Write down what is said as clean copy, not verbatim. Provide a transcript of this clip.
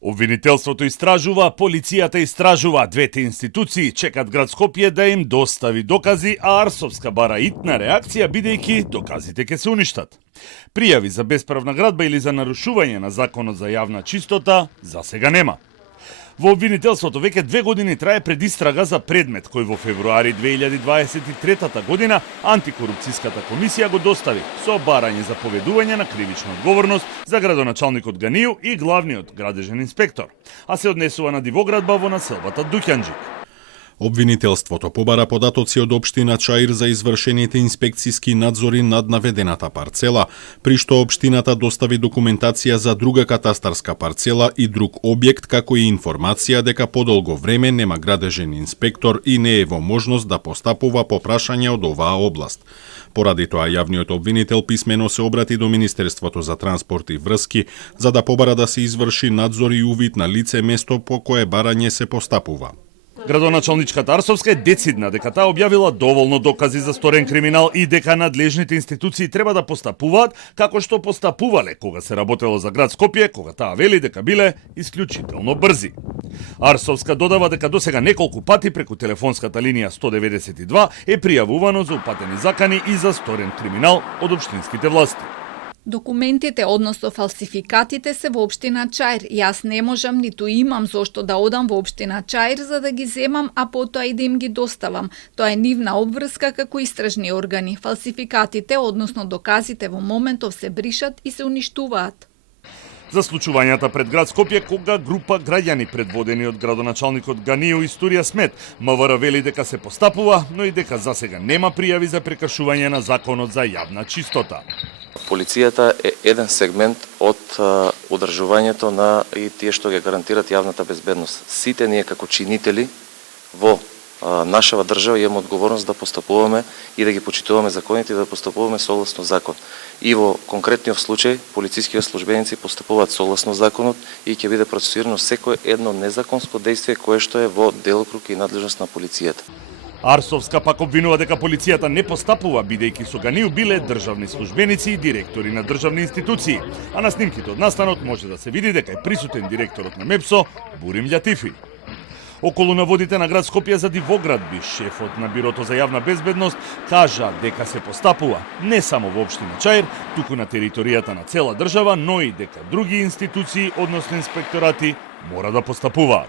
Обвинителството истражува, полицијата истражува, двете институции чекат град Скопје да им достави докази, а Арсовска бара итна реакција бидејќи доказите ќе се уништат. Пријави за бесправна градба или за нарушување на законот за јавна чистота за сега нема. Во обвинителството веќе 2 години трае предистрага за предмет кој во февруари 2023 година антикорупцијската комисија го достави со барање за поведување на кривична одговорност за градоначалникот Ганију и главниот градежен инспектор, а се однесува на дивоградба во населбата Дуќанџик. Обвинителството побара податоци од општина Чаир за извршените инспекцијски надзори над наведената парцела, при што општината достави документација за друга катастарска парцела и друг објект, како и информација дека подолго време нема градежен инспектор и не е во можност да постапува по прашања од оваа област. Поради тоа јавниот обвинител писмено се обрати до Министерството за транспорт и врски за да побара да се изврши надзор и увид на лице место по кое барање се постапува. Градоначалничката Арсовска е децидна дека таа објавила доволно докази за сторен криминал и дека надлежните институции треба да постапуваат како што постапувале кога се работело за град Скопје, кога таа вели дека биле исклучително брзи. Арсовска додава дека досега неколку пати преку телефонската линија 192 е пријавувано за упатени закани и за сторен криминал од општинските власти. Документите, односно фалсификатите, се во општина Чаир. Јас не можам ниту имам зошто да одам во општина Чаир за да ги земам, а потоа и да им ги доставам. Тоа е нивна обврска како истражни органи. Фалсификатите, односно доказите во моментов се бришат и се уништуваат. За случувањата пред град Скопје, кога група граѓани предводени од градоначалникот Ганију историја Смет, МВР вели дека се постапува, но и дека засега нема пријави за прекршување на законот за јавна чистота. Полицијата е еден сегмент од одржувањето на и тие што ги гарантират јавната безбедност. Сите ние како чинители во нашава држава имаме одговорност да постапуваме и да ги почитуваме законите и да постапуваме согласно закон. И во конкретниот случај полициските службеници постапуваат согласно законот и ќе биде процесирано секое едно незаконско дејство кое што е во делокруг и надлежност на полицијата. Арсовска пак обвинува дека полицијата не постапува бидејќи со Ганију биле државни службеници и директори на државни институции, а на снимките од настанот може да се види дека е присутен директорот на МЕПСО Бурим Љатифи. Околу наводите на град Скопје за дивоградби, шефот на Бирото за јавна безбедност кажа дека се постапува не само во општина Чаир, туку на територијата на цела држава, но и дека други институции, односно инспекторати, мора да постапуваат.